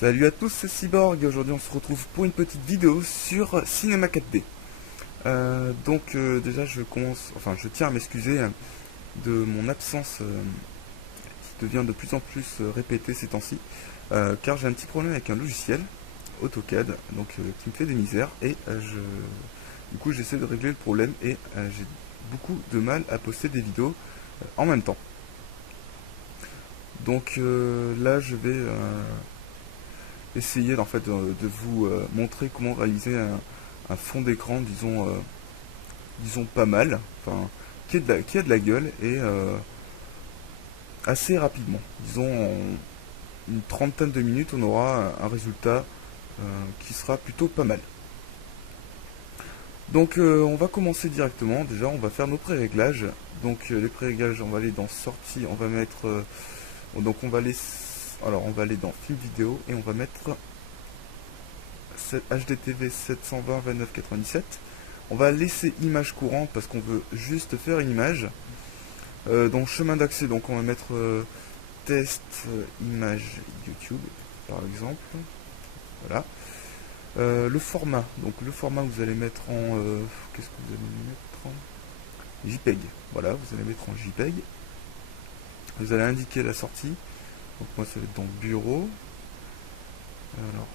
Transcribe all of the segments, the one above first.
Salut à tous, c'est Cyborg et aujourd'hui on se retrouve pour une petite vidéo sur Cinema 4D. Déjà je tiens à m'excuser de mon absence qui devient de plus en plus répétée ces temps-ci, car j'ai un petit problème avec un logiciel, AutoCAD, qui me fait des misères et du coup j'essaie de régler le problème et j'ai beaucoup de mal à poster des vidéos en même temps. Là je vais essayer de vous montrer comment réaliser un fond d'écran, disons pas mal, enfin qui a de la gueule et assez rapidement. Disons en une trentaine de minutes, on aura un résultat qui sera plutôt pas mal. On va commencer directement. Déjà, on va faire nos pré-réglages. Les pré-réglages, on va aller dans sortie, on va mettre on va aller dans film vidéo et on va mettre HDTV 720 29 97. On va laisser image courante parce qu'on veut juste faire une image. Dans chemin d'accès, donc on va mettre test image YouTube par exemple. Voilà. Le format, vous allez mettre en qu'est-ce que vous allez mettre en JPEG. Voilà, vous allez mettre en JPEG. Vous allez indiquer la sortie. Donc moi ça va être dans bureau. Alors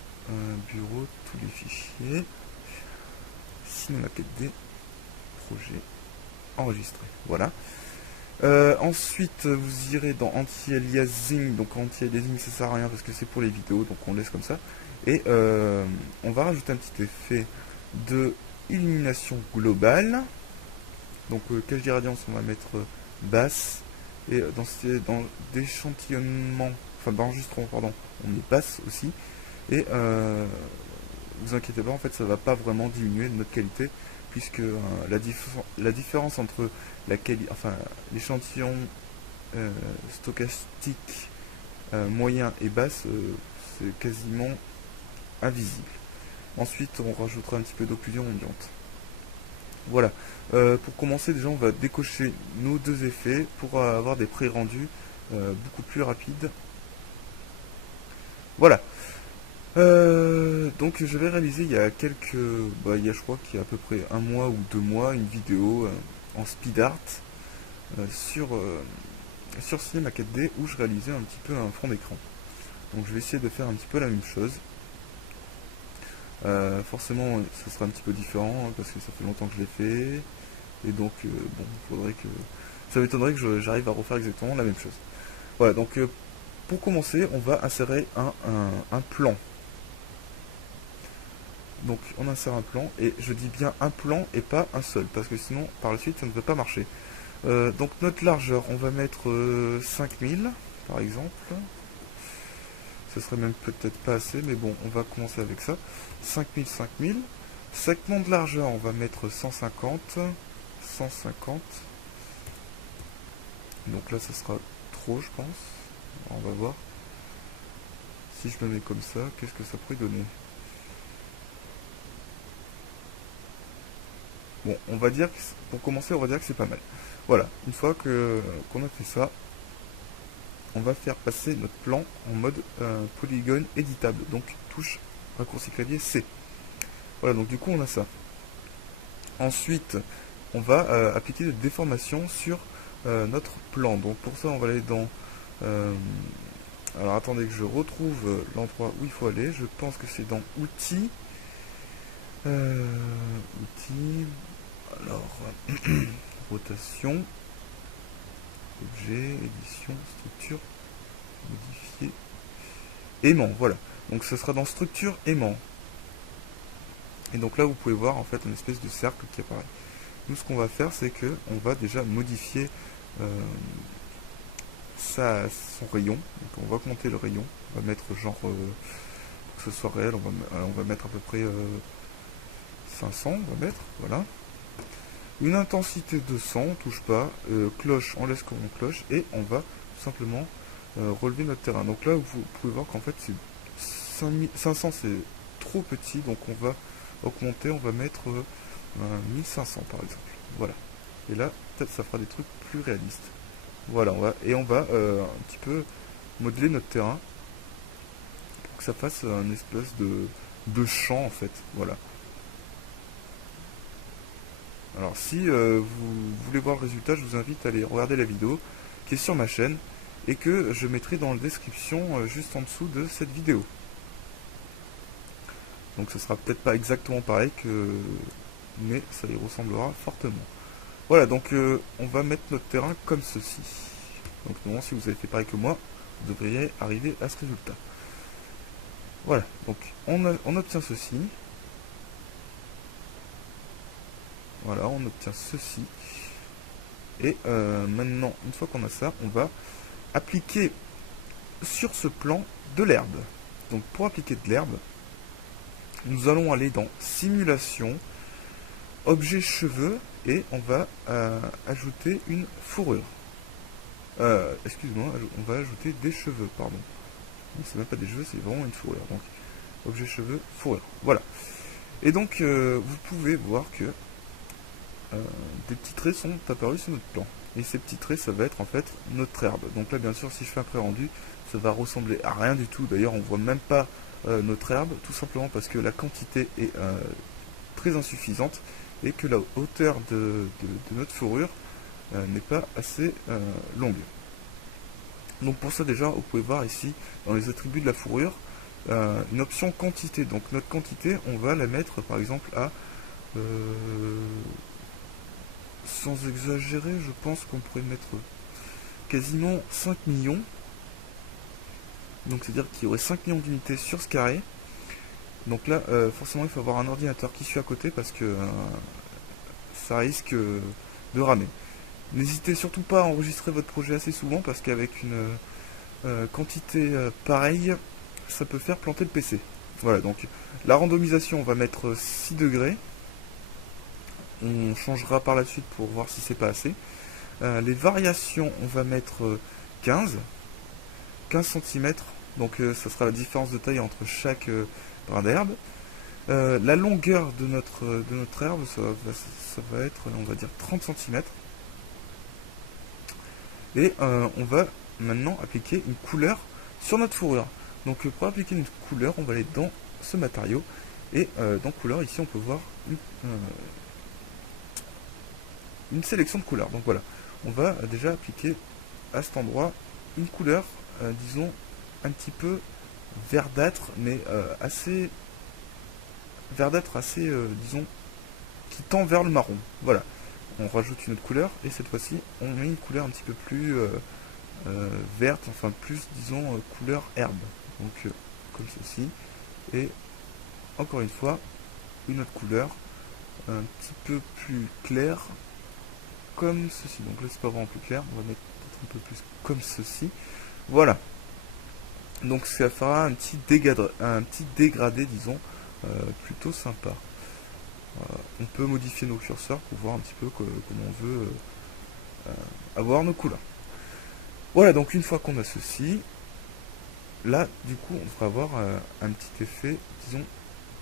bureau, tous les fichiers. Cinema 4D, projet, enregistré. Voilà. Ensuite vous irez dans anti-aliasing. Donc anti-aliasing ça sert à rien parce que c'est pour les vidéos, donc on laisse comme ça. Et on va rajouter un petit effet de illumination globale. Cache d'irradiance on va mettre basse. Et dans d'échantillonnement, enfin d'enregistrement, pardon, on est basse aussi. Et vous inquiétez pas, en fait, ça va pas vraiment diminuer notre qualité, puisque la différence entre l'échantillon stochastique moyen et basse, c'est quasiment invisible. Ensuite, on rajoutera un petit peu d'occlusion ambiante. Voilà. Pour commencer, déjà, on va décocher nos deux effets pour avoir des pré-rendus beaucoup plus rapides. Voilà. Je vais réaliser il y a je crois qu'il y a à peu près un mois ou 2 mois, une vidéo en speed art sur Cinema 4D où je réalisais un petit peu un fond d'écran. Donc je vais essayer de faire un petit peu la même chose. Forcément, ce sera un petit peu différent parce que ça fait longtemps que je l'ai fait. Et ça m'étonnerait que j'arrive à refaire exactement la même chose. Voilà, pour commencer, on va insérer un plan. Donc on insère un plan, et je dis bien un plan et pas un seul, parce que sinon par la suite ça ne peut pas marcher. Notre largeur, on va mettre 5000 par exemple. Ce serait même peut-être pas assez, mais bon, on va commencer avec ça. 5000, 5000. Segment de largeur, on va mettre 150. 150. Donc là, ça sera trop, je pense. On va voir. Si je me mets comme ça, qu'est-ce que ça pourrait donner? Bon, on va dire que, pour commencer, on va dire que c'est pas mal. Voilà, une fois qu'on a fait ça, on va faire passer notre plan en mode polygone éditable. Donc, touche raccourci clavier C. Voilà, donc du coup, on a ça. Ensuite, on va appliquer des déformations sur notre plan. Donc, pour ça, on va aller dans... alors, attendez que je retrouve l'endroit où il faut aller. Je pense que c'est dans Outils. Outils... Alors, rotation, objet, édition, structure, modifier, aimant, voilà. Donc ce sera dans structure aimant. Et donc là vous pouvez voir en fait une espèce de cercle qui apparaît. Nous ce qu'on va faire c'est que on va déjà modifier son rayon. Donc on va augmenter le rayon. On va mettre genre pour que ce soit réel, on va mettre à peu près 500, on va mettre, voilà. Une intensité de 100, on touche pas, cloche, on laisse comme on cloche, et on va tout simplement relever notre terrain. Donc là, vous pouvez voir qu'en fait, 500 c'est trop petit, donc on va augmenter, on va mettre 1500 par exemple. Voilà. Et là, peut-être ça fera des trucs plus réalistes. Voilà, on va un petit peu modeler notre terrain pour que ça fasse un espèce de champ en fait. Voilà. Alors si vous voulez voir le résultat, je vous invite à aller regarder la vidéo qui est sur ma chaîne et que je mettrai dans la description juste en dessous de cette vidéo. Donc ce sera peut-être pas exactement pareil mais ça y ressemblera fortement. Voilà, donc on va mettre notre terrain comme ceci. Donc normalement, si vous avez fait pareil que moi, vous devriez arriver à ce résultat. Voilà, donc on obtient ceci. Voilà, on obtient ceci. Et maintenant, une fois qu'on a ça, on va appliquer sur ce plan de l'herbe. Donc pour appliquer de l'herbe, nous allons aller dans Simulation, Objet cheveux, et on va ajouter une fourrure. Excuse-moi, on va ajouter des cheveux, pardon. C'est même pas des cheveux, c'est vraiment une fourrure. Donc, objet cheveux, fourrure. Voilà. Et donc, vous pouvez voir que des petits traits sont apparus sur notre plan. Et ces petits traits, ça va être en fait notre herbe. Donc là, bien sûr, si je fais un pré-rendu, ça va ressembler à rien du tout. D'ailleurs, on voit même pas notre herbe, tout simplement parce que la quantité est très insuffisante et que la hauteur de notre fourrure n'est pas assez longue. Donc pour ça déjà, vous pouvez voir ici dans les attributs de la fourrure une option quantité. Donc notre quantité, on va la mettre par exemple à sans exagérer, je pense qu'on pourrait mettre quasiment 5 millions. Donc c'est à dire qu'il y aurait 5 millions d'unités sur ce carré. Donc là forcément il faut avoir un ordinateur qui suit à côté parce que ça risque de ramer. N'hésitez surtout pas à enregistrer votre projet assez souvent parce qu'avec une quantité pareille, ça peut faire planter le PC. Voilà, donc la randomisation, on va mettre 6 degrés. On changera par la suite pour voir si c'est pas assez. Les variations, on va mettre 15 cm. Donc ça sera la différence de taille entre chaque brin d'herbe. La longueur de notre herbe, ça va être, on va dire, 30 cm. Et on va maintenant appliquer une couleur sur notre fourrure. Donc pour appliquer une couleur, on va aller dans ce matériau. Et dans couleur, ici, on peut voir une sélection de couleurs. Donc voilà, on va déjà appliquer à cet endroit une couleur, disons, un petit peu verdâtre, mais assez verdâtre, assez, disons, qui tend vers le marron. Voilà. On rajoute une autre couleur et cette fois-ci on met une couleur un petit peu plus verte, enfin plus disons couleur herbe, donc comme ceci, et encore une fois une autre couleur un petit peu plus claire comme ceci. Donc là c'est pas vraiment plus clair, on va mettre peut-être un peu plus comme ceci. Voilà, donc ça fera un petit dégradé disons plutôt sympa. On peut modifier nos curseurs pour voir un petit peu comment on veut avoir nos couleurs. Voilà, donc une fois qu'on a ceci, là, du coup, on devrait avoir un petit effet, disons,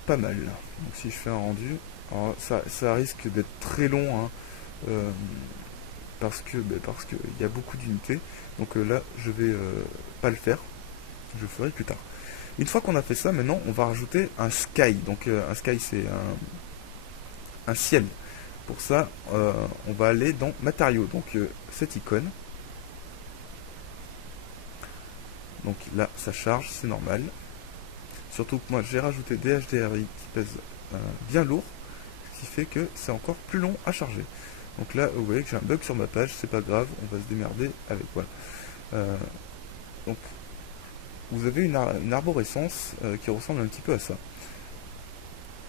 pas mal. Donc si je fais un rendu, alors ça risque d'être très long, hein, parce que y a beaucoup d'unités. Donc là, je vais pas le faire, je le ferai plus tard. Une fois qu'on a fait ça, maintenant, on va rajouter un sky. Donc un sky, c'est un ciel. Pour ça, on va aller dans matériaux, donc cette icône. Donc là, ça charge, c'est normal. Surtout que moi, j'ai rajouté des HDRI qui pèsent bien lourd, ce qui fait que c'est encore plus long à charger. Donc là, vous voyez que j'ai un bug sur ma page, c'est pas grave, on va se démerder avec. Voilà. Donc, vous avez une arborescence qui ressemble un petit peu à ça.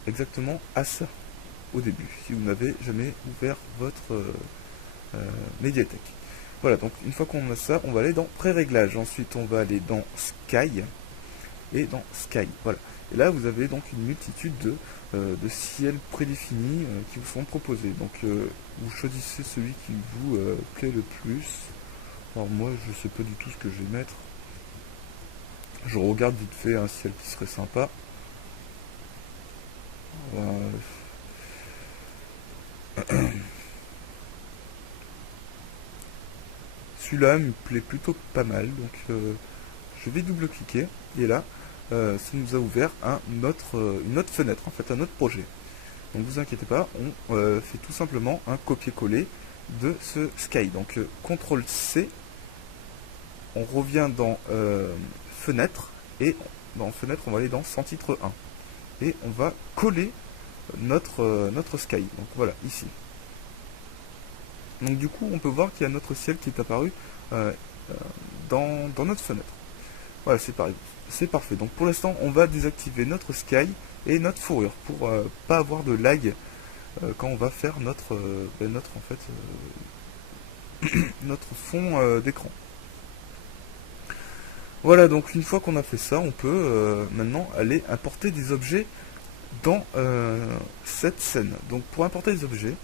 Exactement à ça. Au début, si vous n'avez jamais ouvert votre médiathèque. Voilà, donc une fois qu'on a ça, on va aller dans pré-réglage. Ensuite, on va aller dans Sky et dans Sky. Voilà. Et là, vous avez donc une multitude de ciels prédéfinis qui vous sont proposés. Donc, vous choisissez celui qui vous plaît le plus. Alors moi, je sais pas du tout ce que je vais mettre. Je regarde vite fait un ciel qui serait sympa. Celui-là me plaît plutôt pas mal, donc je vais double-cliquer, et là, ça nous a ouvert une autre fenêtre, en fait, un autre projet. Donc vous inquiétez pas, on fait tout simplement un copier-coller de ce Sky. Donc CTRL C, on revient dans fenêtre, et dans fenêtre, on va aller dans sans titre 1. Et on va coller notre Sky. Donc voilà, ici. Donc du coup, on peut voir qu'il y a notre ciel qui est apparu dans notre fenêtre. Voilà, c'est parfait. Donc pour l'instant, on va désactiver notre Sky et notre fourrure pour pas avoir de lag quand on va faire notre fond d'écran. Voilà, donc une fois qu'on a fait ça, on peut maintenant aller importer des objets dans cette scène. Donc pour importer des objets,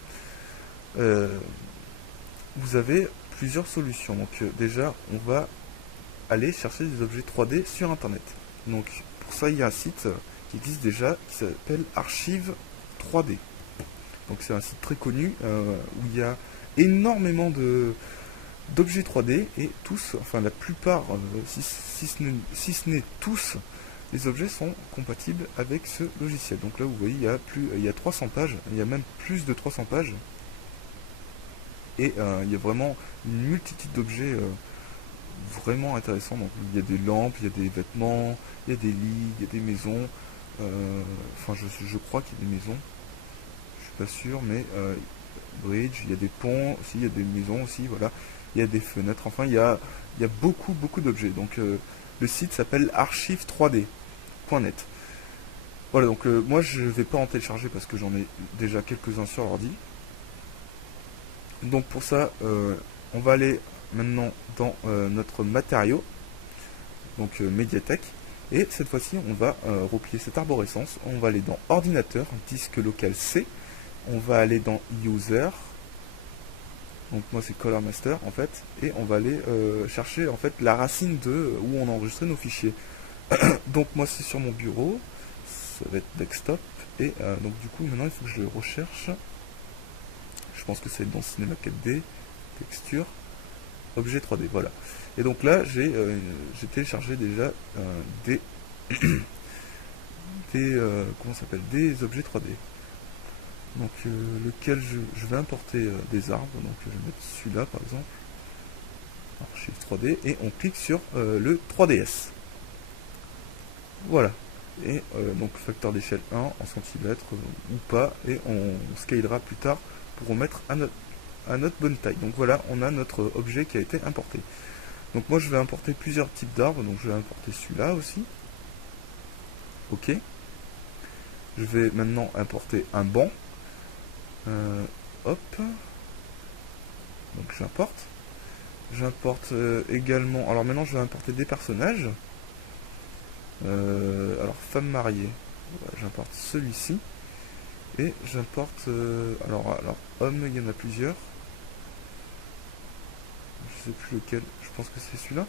vous avez plusieurs solutions. Donc déjà, on va aller chercher des objets 3D sur internet. Donc pour ça, il y a un site qui existe déjà qui s'appelle Archive 3D. Donc c'est un site très connu où il y a énormément d'objets 3D et tous, enfin la plupart, si ce n'est tous, les objets sont compatibles avec ce logiciel. Donc là vous voyez il y a 300 pages, il y a même plus de 300 pages. Et il y a vraiment une multitude d'objets vraiment intéressants. Donc il y a des lampes, il y a des vêtements, il y a des lits, il y a des maisons. Enfin je crois qu'il y a des maisons. Je suis pas sûr, mais bridge, il y a des ponts aussi, il y a des maisons aussi, voilà. Il y a des fenêtres, enfin il y a beaucoup d'objets. Donc le site s'appelle archive3d.net. Voilà, donc moi je vais pas en télécharger parce que j'en ai déjà quelques-uns sur l'ordi. Donc pour ça, on va aller maintenant dans notre matériau, donc médiathèque, et cette fois-ci on va replier cette arborescence. On va aller dans ordinateur, disque local C, on va aller dans user, donc moi c'est Color Master en fait, et on va aller chercher en fait la racine de où on a enregistré nos fichiers. Donc moi c'est sur mon bureau, ça va être desktop, et donc du coup maintenant il faut que je le recherche. Je pense que c'est dans Cinema 4D, texture, objet 3D, voilà. Et donc là, j'ai téléchargé déjà comment ça s'appelle, des objets 3D. Donc lequel je vais importer des arbres, donc je vais mettre celui-là par exemple, archive 3D, et on clique sur le 3DS. Voilà. Et donc facteur d'échelle 1 en centimètres ou pas, et on scalera plus tard pour remettre à notre bonne taille. Donc voilà, on a notre objet qui a été importé. Donc moi je vais importer plusieurs types d'arbres, donc je vais importer celui-là aussi. Ok. Je vais maintenant importer un banc. Hop. Donc j'importe. J'importe également. Alors maintenant je vais importer des personnages. Alors femme mariée. Voilà, j'importe celui-ci. Et j'importe. Alors homme, il y en a plusieurs. Je sais plus lequel. Je pense que c'est celui-là.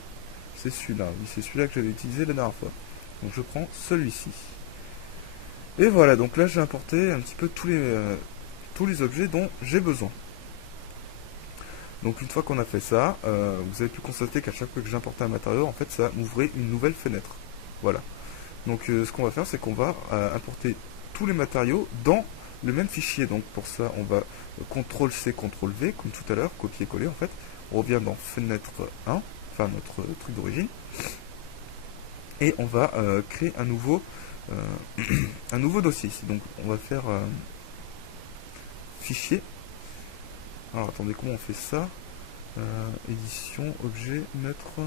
C'est celui-là. Oui, c'est celui-là que j'avais utilisé la dernière fois. Donc je prends celui-ci. Et voilà. Donc là j'ai importé un petit peu tous les objets dont j'ai besoin. Donc une fois qu'on a fait ça, vous avez pu constater qu'à chaque fois que j'importais un matériau, en fait ça m'ouvrait une nouvelle fenêtre. Voilà. Donc ce qu'on va faire, c'est qu'on va importer tous les matériaux dans le même fichier. Donc pour ça, on va CTRL-C, CTRL-V, comme tout à l'heure, copier-coller en fait. On revient dans fenêtre 1, enfin notre truc d'origine. Et on va créer un nouveau dossier ici. Donc on va faire fichier. Alors attendez, comment on fait ça? Édition, objet, mettre...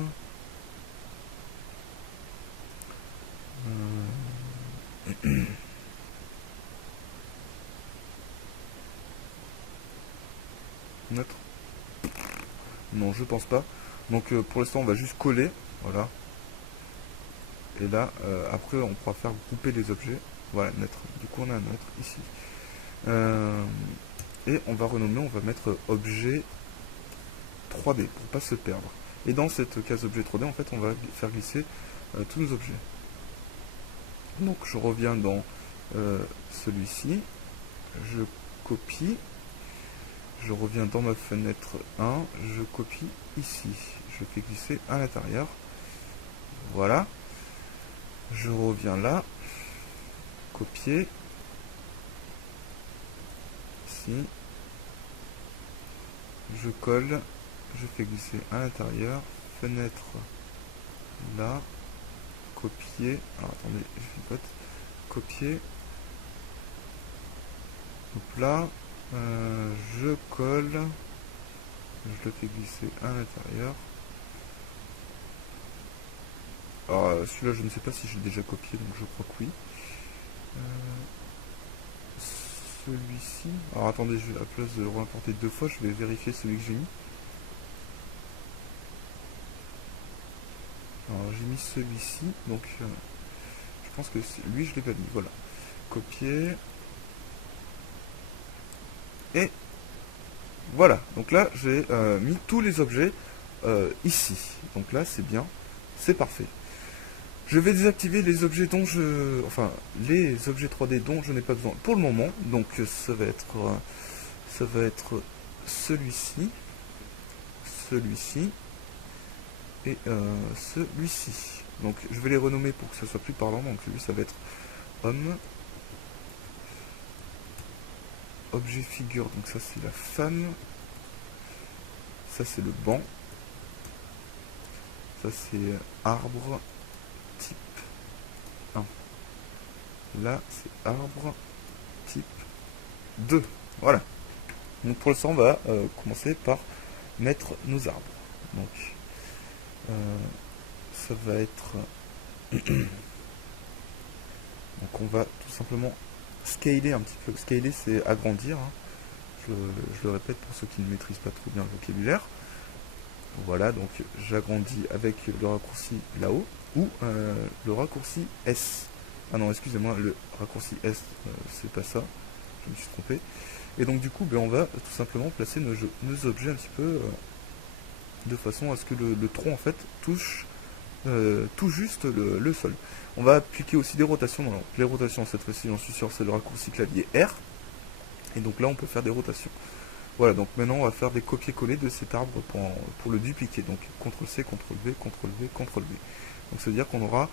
Mettre... Non, je pense pas. Donc pour l'instant, on va juste coller. Voilà. Et là, après, on pourra faire grouper les objets. Voilà, mettre. Du coup, on a un autre ici. Et on va renommer, on va mettre objet 3D pour pas se perdre. Et dans cette case objet 3D, en fait, on va faire glisser tous nos objets. Donc je reviens dans celui-ci, je copie, je reviens dans ma fenêtre 1, je copie ici, je fais glisser à l'intérieur, voilà. Je reviens là. Copier. Ici. Je colle. Je fais glisser à l'intérieur. Fenêtre là. Copier. Alors attendez, je pivote. Copier. Donc là, je colle. Je le fais glisser à l'intérieur. Alors celui-là, je ne sais pas si j'ai déjà copié, donc je crois que oui. Celui-ci. Alors attendez, à la place de le réimporter deux fois, je vais vérifier celui que j'ai mis. Alors j'ai mis celui-ci, donc je pense que lui je l'ai pas mis. Voilà. Copier. Et voilà. Donc là j'ai mis tous les objets ici. Donc là c'est bien, c'est parfait. Je vais désactiver les objets dont les objets 3D dont je n'ai pas besoin pour le moment. Donc ça va être celui-ci, celui-ci et celui-ci. Donc je vais les renommer pour que ça soit plus parlant. Donc lui ça va être homme, objet figure. Donc ça c'est la femme, ça c'est le banc, ça c'est arbre. Type 1. Là, c'est arbre type 2. Voilà. Donc pour l'instant, on va commencer par mettre nos arbres. Donc, ça va être... Donc on va tout simplement scaler un petit peu. Scaler, c'est agrandir. Hein. Je le répète pour ceux qui ne maîtrisent pas trop bien le vocabulaire. Voilà, donc j'agrandis avec le raccourci là-haut. Ou le raccourci S. Ah non, excusez-moi, le raccourci S, c'est pas ça. Je me suis trompé. Et donc du coup, on va tout simplement placer nos objets un petit peu de façon à ce que le tronc en fait touche tout juste le sol. On va appliquer aussi des rotations. Alors, les rotations, cette fois-ci, j'en suis sûr, c'est le raccourci clavier R. Et donc là, on peut faire des rotations. Voilà, donc maintenant, on va faire des copier-coller de cet arbre pour le dupliquer. Donc CTRL-C, CTRL-V, CTRL-V, CTRL-V. Donc ça veut dire qu'on aura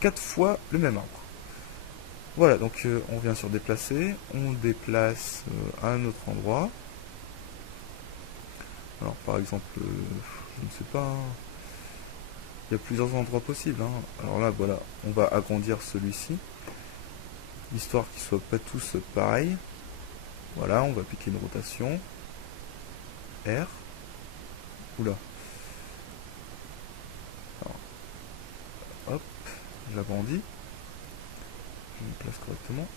4 fois le même arbre. Voilà, donc on vient sur déplacer, on déplace à un autre endroit. Alors par exemple, je ne sais pas, hein. Il y a plusieurs endroits possibles. Hein. Alors là, voilà, on va agrandir celui-ci, histoire qu'ils ne soient pas tous pareils. Voilà, on va appliquer une rotation. R. Oula. Hop, j'agrandis. Je me place correctement.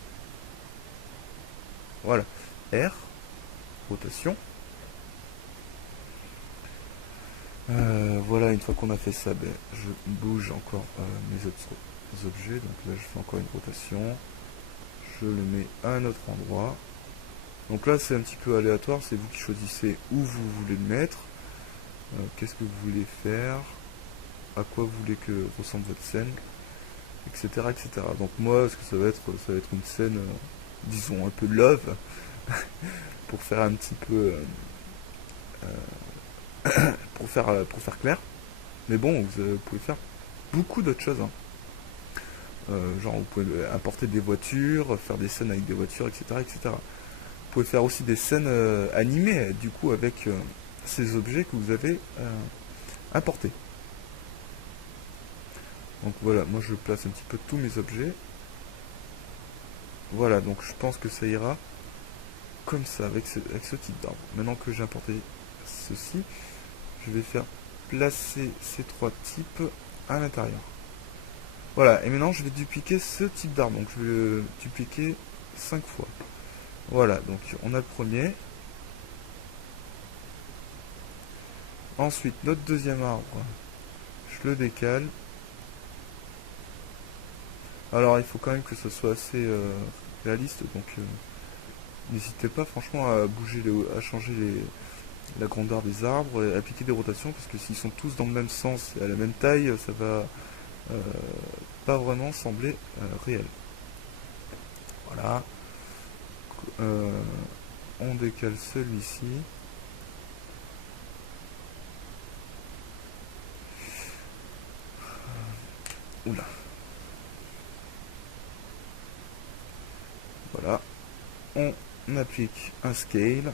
Voilà. R. Rotation. Voilà, une fois qu'on a fait ça, je bouge encore mes autres objets. Donc là, je fais encore une rotation. Je le mets à un autre endroit. Donc là, c'est un petit peu aléatoire. C'est vous qui choisissez où vous voulez le mettre. Qu'est-ce que vous voulez faire. À quoi vous voulez que ressemble votre scène. Etc. etc. Donc moi, ce que ça va être une scène, disons, un peu love. pour faire un petit peu... pour faire clair. Mais bon, vous pouvez faire beaucoup d'autres choses. Hein. Genre, vous pouvez importer des voitures, faire des scènes avec des voitures, etc. etc. Vous pouvez faire aussi des scènes animées, du coup, avec ces objets que vous avez importés. Donc voilà, moi je place un petit peu tous mes objets. Voilà, donc je pense que ça ira comme ça, avec ce type d'arbre. Maintenant que j'ai importé ceci, je vais faire placer ces trois types à l'intérieur. Voilà, et maintenant je vais dupliquer ce type d'arbre. Donc je vais le dupliquer 5 fois. Voilà, donc on a le premier. Ensuite, notre deuxième arbre, je le décale. Alors il faut quand même que ce soit assez réaliste, donc n'hésitez pas franchement à bouger, à changer la grandeur des arbres et appliquer des rotations, parce que s'ils sont tous dans le même sens et à la même taille, ça va pas vraiment sembler réel. Voilà. On décale celui-ci. on applique un scale,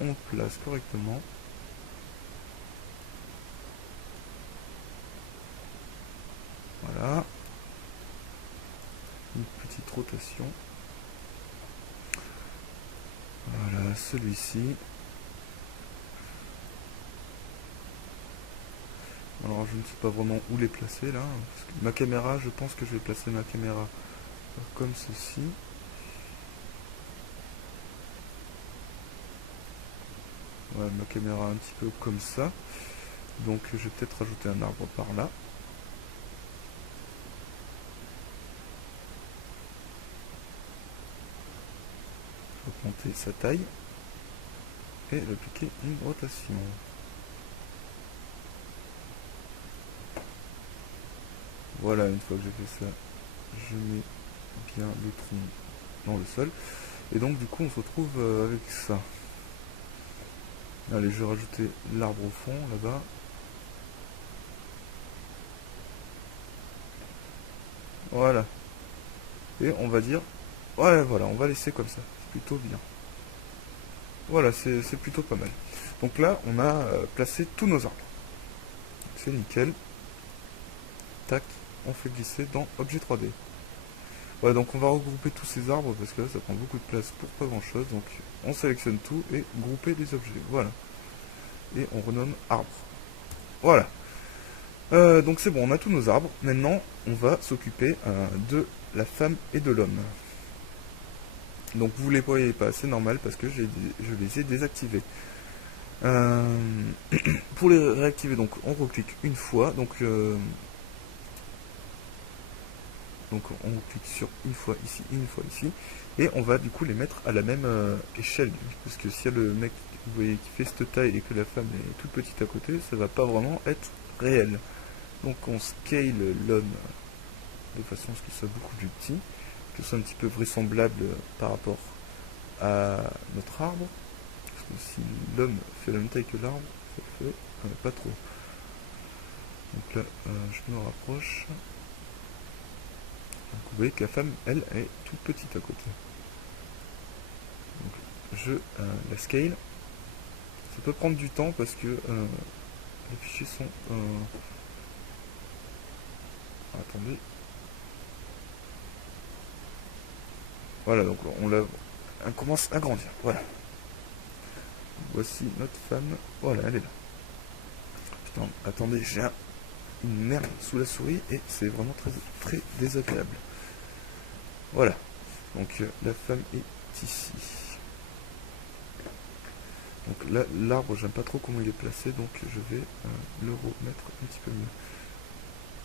on place correctement. Voilà. Une petite rotation. Voilà, celui-ci. Alors je ne sais pas vraiment où les placer là. Parce que ma caméra, je pense que je vais placer ma caméra comme ceci. Ouais, ma caméra un petit peu comme ça. Donc je vais peut-être rajouter un arbre par là. Augmenter sa taille. Et appliquer une rotation. Voilà, une fois que j'ai fait ça, je mets bien le tronc dans le sol. Et donc du coup on se retrouve avec ça. Allez, je vais rajouter l'arbre au fond, là-bas. Voilà. Et on va dire... Ouais, voilà, on va laisser comme ça. C'est plutôt bien. Voilà, c'est plutôt pas mal. Donc là, on a placé tous nos arbres. C'est nickel. Tac, on fait glisser dans Objet 3D. Voilà, donc on va regrouper tous ces arbres parce que là, ça prend beaucoup de place pour pas grand chose. Donc on sélectionne tout et grouper des objets. Voilà. Et on renomme arbre. Voilà. Donc c'est bon, on a tous nos arbres. Maintenant, on va s'occuper de la femme et de l'homme. Donc vous les voyez pas, c'est normal parce que je les ai désactivés. Pour les réactiver, donc on reclique une fois. Donc on clique sur une fois ici, une fois ici. Et on va du coup les mettre à la même échelle. Parce que si le mec, vous voyez, qui fait cette taille et que la femme est toute petite à côté, ça va pas vraiment être réel. Donc on scale l'homme de façon à ce qu'il soit beaucoup plus petit, que ce soit un petit peu vraisemblable par rapport à notre arbre. Parce que si l'homme fait la même taille que l'arbre, ça fait pas trop. Donc là, je me rapproche. Donc vous voyez que la femme, elle, est toute petite à côté. Donc je la scale. Ça peut prendre du temps parce que les fichiers sont... attendez. Voilà, donc on commence à grandir. Voilà. Voici notre femme. Voilà, elle est là. Putain, attendez, j'ai une merde sous la souris et c'est vraiment très, très désagréable. Voilà. Donc la femme est ici. Donc là, l'arbre, j'aime pas trop comment il est placé, donc je vais le remettre un petit peu mieux.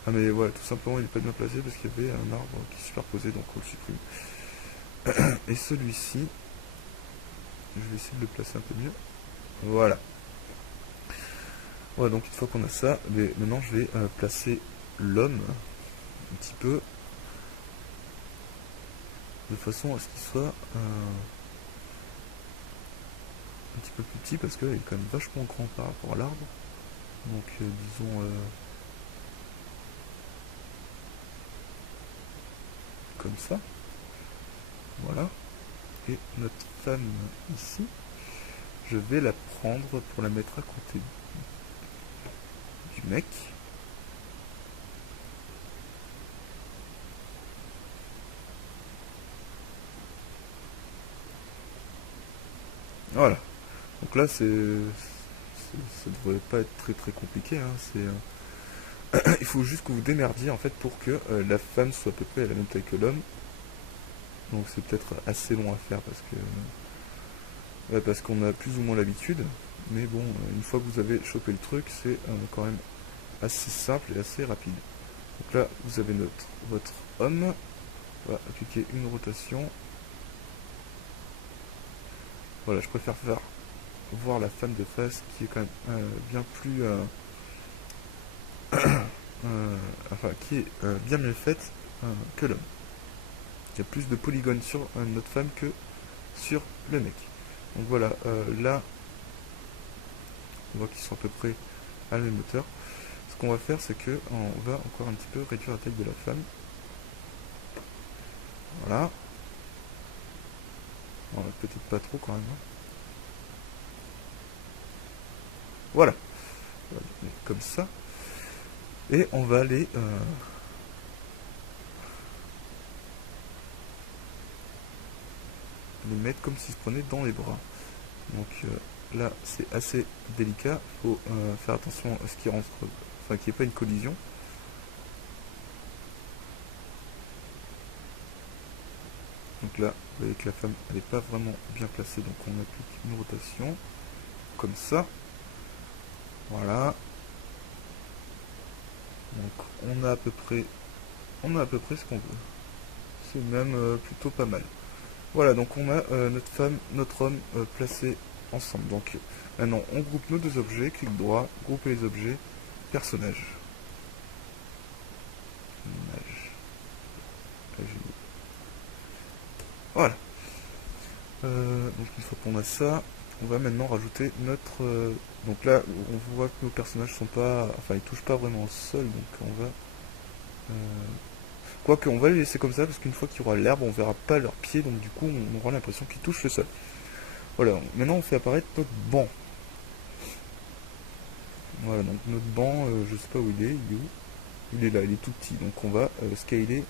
Ah mais voilà, tout simplement il n'est pas bien placé parce qu'il y avait un arbre qui se superposait, donc on le supprime. Et celui-ci, je vais essayer de le placer un peu mieux. Voilà. Voilà, donc une fois qu'on a ça, mais maintenant je vais placer l'homme un petit peu de façon à ce qu'il soit un petit peu plus petit parce qu'il est quand même vachement grand par rapport à l'arbre. Donc disons comme ça. Voilà. Et notre femme ici, je vais la prendre pour la mettre à côté du mec. Voilà. Donc là, ça devrait pas être très très compliqué. Hein. Il faut juste que vous démerdiez en fait pour que la femme soit à peu près à la même taille que l'homme. Donc c'est peut-être assez long à faire parce qu'on a plus ou moins l'habitude. Mais bon, une fois que vous avez chopé le truc, c'est quand même assez simple et assez rapide. Donc là, vous avez votre homme. On va appliquer une rotation. Voilà, je préfère voir la femme de face qui est quand même bien plus... enfin, qui est bien mieux faite que l'homme. Il y a plus de polygones sur notre femme que sur le mec. Donc voilà, là, on voit qu'ils sont à peu près à la même hauteur. Ce qu'on va faire, c'est que on va encore un petit peu réduire la taille de la femme. Voilà. Non, peut-être pas trop quand même. Voilà. On va les mettre comme ça. Et on va les mettre comme s'ils se prenaient dans les bras. Donc là, c'est assez délicat. Il faut faire attention à ce qui rentre, enfin qu'il n'y ait pas une collision. Donc là, vous voyez que la femme, elle n'est pas vraiment bien placée, donc on applique une rotation, comme ça. Voilà. Donc on a à peu près ce qu'on veut. C'est même plutôt pas mal. Voilà, donc on a notre femme, notre homme placés ensemble. Donc maintenant, on groupe nos deux objets, clic droit, grouper les objets, personnage. Image. Voilà. Donc une fois qu'on a ça, on va maintenant rajouter notre... donc là, on voit que nos personnages sont pas... Enfin, ils touchent pas vraiment au sol, donc on va... quoique, on va les laisser comme ça, parce qu'une fois qu'il y aura l'herbe, on verra pas leurs pieds, donc du coup, on aura l'impression qu'ils touchent le sol. Voilà, maintenant on fait apparaître notre banc. Voilà, donc notre banc, je sais pas où il est où? Il est là, il est tout petit, donc on va scaler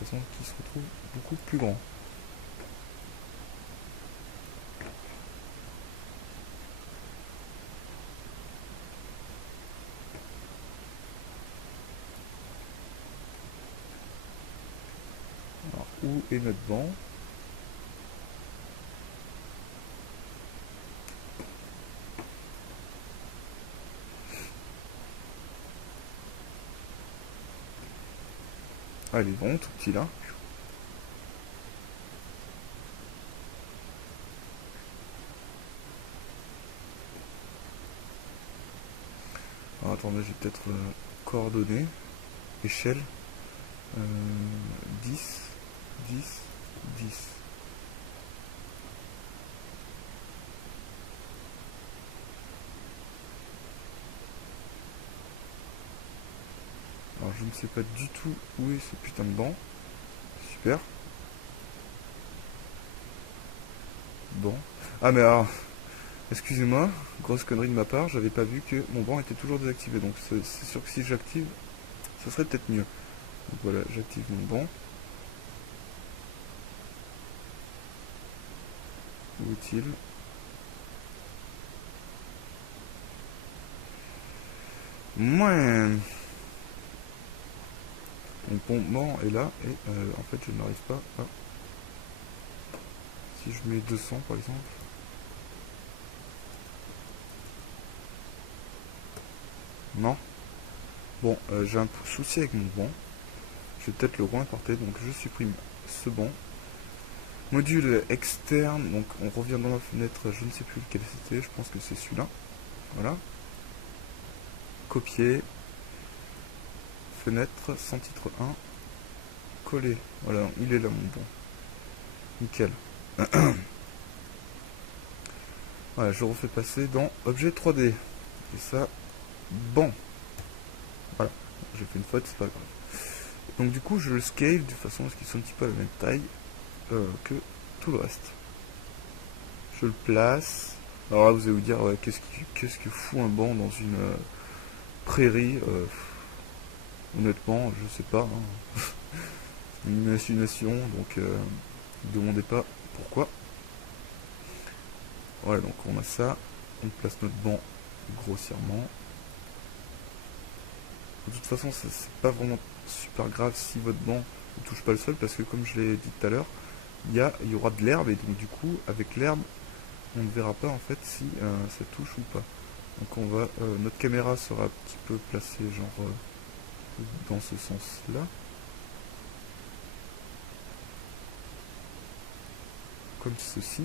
de façon qu'il se retrouve beaucoup plus grand. Alors, où est notre banc? Ah, il est vraiment tout petit là. Alors, attendez, j'ai peut-être coordonnées. Échelle. 10, 10, 10. Alors je ne sais pas du tout où est ce putain de banc. Super. Bon. Ah mais alors, excusez-moi, grosse connerie de ma part, j'avais pas vu que mon banc était toujours désactivé. Donc c'est sûr que si j'active, ça serait peut-être mieux. Donc voilà, j'active mon banc. Où est-il? Moins. Mon banc est là et en fait je n'arrive pas à... Si je mets 200 par exemple. Non. Bon, j'ai un souci avec mon banc. Je vais peut-être le réimporter, donc je supprime ce banc. Module externe, donc on revient dans la fenêtre, je ne sais plus lequel c'était, je pense que c'est celui-là. Voilà. Copier. Fenêtre, sans titre 1. Coller. Voilà, il est là mon banc. Nickel. Voilà, je refais passer dans objet 3D. Et ça, bon. Voilà, j'ai fait une faute, c'est pas grave. Donc du coup, je le scale de façon à ce qu'il soit un petit peu à la même taille que tout le reste. Je le place. Alors là, vous allez vous dire, ouais, qu'est-ce que fout un banc dans une prairie honnêtement, je sais pas. Hein. Une imagination, donc ne demandez pas pourquoi. Voilà, donc on a ça. On place notre banc grossièrement. De toute façon, c'est pas vraiment super grave si votre banc ne touche pas le sol, parce que comme je l'ai dit tout à l'heure, il y aura de l'herbe, et donc du coup, avec l'herbe, on ne verra pas en fait si ça touche ou pas. Donc on va, notre caméra sera un petit peu placée genre dans ce sens-là. Comme ceci.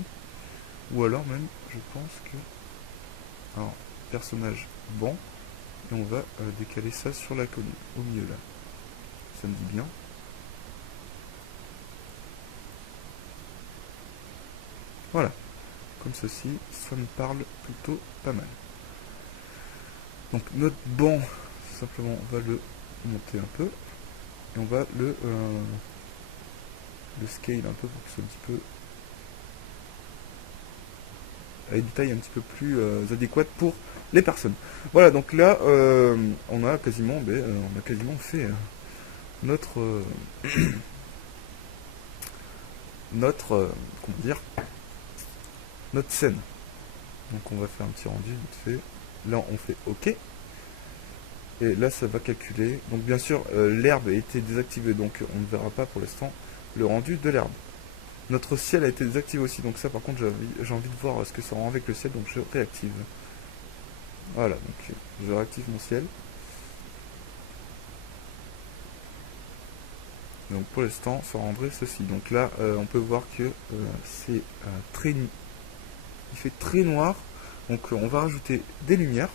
Ou alors même, je pense que... Alors, personnage banc. Et on va décaler ça sur la colline, au milieu là. Ça me dit bien. Voilà. Comme ceci, ça me parle plutôt pas mal. Donc notre banc, simplement, on va le monter un peu. Et on va le scale un peu pour qu'il soit un petit peu avec des tailles un petit peu plus adéquates pour les personnes. Voilà, donc là, on a quasiment fait notre comment dire, notre scène. Donc on va faire un petit rendu vite fait. Là on fait OK. Et là ça va calculer. Donc bien sûr l'herbe a été désactivée, donc on ne verra pas pour l'instant le rendu de l'herbe. Notre ciel a été désactivé aussi, donc ça par contre j'ai envie de voir ce que ça rend avec le ciel, donc je réactive. Voilà, donc je réactive mon ciel. Donc pour l'instant ça rendrait ceci. Donc là on peut voir que c'est très, il fait très noir. Donc on va rajouter des lumières.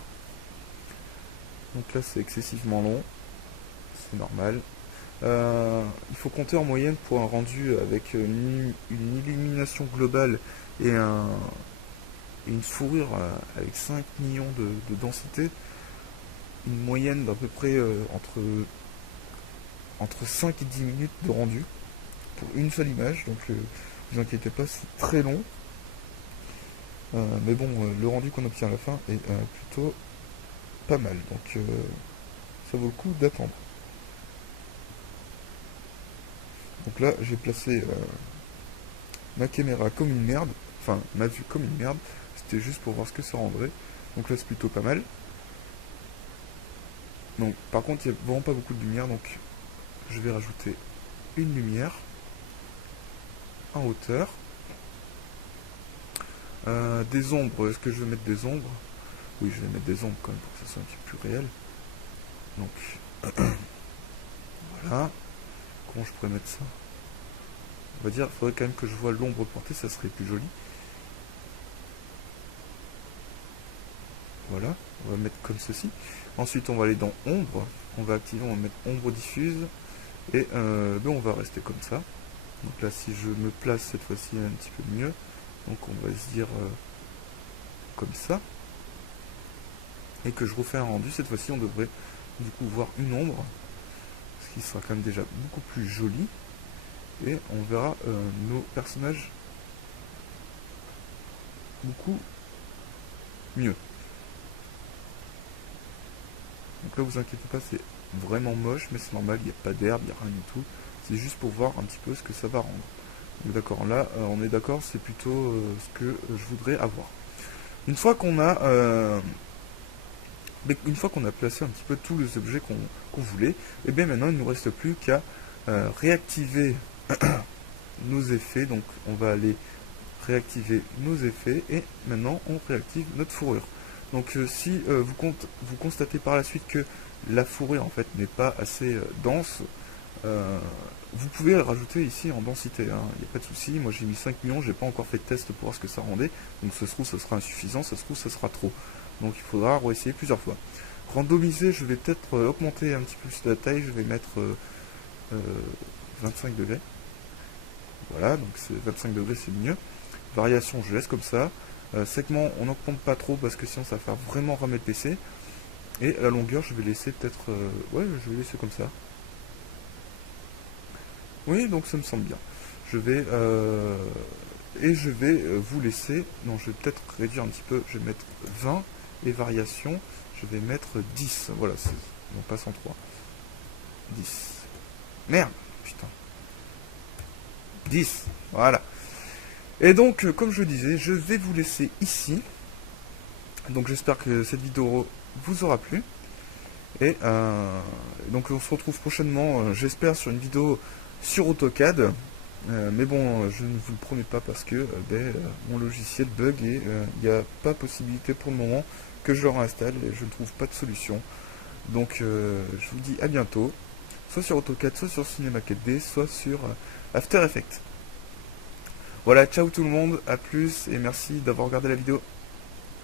Donc là c'est excessivement long, c'est normal. Il faut compter en moyenne pour un rendu avec une illumination globale et une fourrure avec 5 millions de densité, une moyenne d'à peu près entre 5 et 10 minutes de rendu pour une seule image. Donc ne vous inquiétez pas, c'est très long. Mais bon, le rendu qu'on obtient à la fin est plutôt pas mal, donc ça vaut le coup d'attendre. Donc là, j'ai placé ma caméra comme une merde, enfin ma vue comme une merde, c'était juste pour voir ce que ça rendrait. Donc là, c'est plutôt pas mal. Donc par contre, il n'y a vraiment pas beaucoup de lumière, donc je vais rajouter une lumière en hauteur. Des ombres, est-ce que je vais mettre des ombres? Oui, je vais mettre des ombres quand même pour que ça soit un petit peu plus réel. Donc, voilà. Comment je pourrais mettre ça? On va dire, il faudrait quand même que je vois l'ombre portée, ça serait plus joli. Voilà, on va mettre comme ceci. Ensuite, on va aller dans ombre. On va activer, on va mettre ombre diffuse. Et on va rester comme ça. Donc là, si je me place cette fois-ci un petit peu mieux, donc on va se dire comme ça. Et que je refais un rendu, cette fois-ci on devrait du coup voir une ombre, ce qui sera quand même déjà beaucoup plus joli. Et on verra nos personnages beaucoup mieux. Donc là vous inquiétez pas, c'est vraiment moche, mais c'est normal, il n'y a pas d'herbe, il n'y a rien du tout. C'est juste pour voir un petit peu ce que ça va rendre. Donc d'accord, là on est d'accord, c'est plutôt ce que je voudrais avoir. Une fois qu'on a placé un petit peu tous les objets qu'on voulait, et bien maintenant il ne nous reste plus qu'à réactiver nos effets. Donc on va aller réactiver nos effets et maintenant on réactive notre fourrure. Donc si vous constatez par la suite que la fourrure en fait n'est pas assez dense, vous pouvez le rajouter ici en densité, hein. Il n'y a pas de souci. Moi j'ai mis 5 millions, j'ai pas encore fait de test pour voir ce que ça rendait, donc ça se trouve ça sera insuffisant, ça se trouve ça sera trop. Donc il faudra réessayer plusieurs fois. Randomiser, je vais peut-être augmenter un petit peu plus la taille, je vais mettre 25 degrés. Voilà, donc 25 degrés c'est mieux. Variation, je laisse comme ça. Segment, on n'augmente pas trop parce que sinon ça va faire vraiment ramer le PC. Et la longueur, je vais laisser peut-être... ouais, je vais laisser comme ça. Oui, donc ça me semble bien. Je vais... et je vais vous laisser... Non, je vais peut-être réduire un petit peu. Je vais mettre 20. Et variation, je vais mettre 10. Voilà, on passe en 3. 10. Merde, putain. 10. Voilà. Et donc, comme je disais, je vais vous laisser ici. Donc j'espère que cette vidéo vous aura plu. Et donc on se retrouve prochainement, j'espère, sur une vidéo sur AutoCAD. Mais bon, je ne vous le promets pas parce que mon logiciel bug et il n'y a pas possibilité pour le moment que je le réinstalle et je ne trouve pas de solution. Donc je vous dis à bientôt, soit sur AutoCAD, soit sur Cinema 4D, soit sur After Effects. Voilà, ciao tout le monde, à plus et merci d'avoir regardé la vidéo.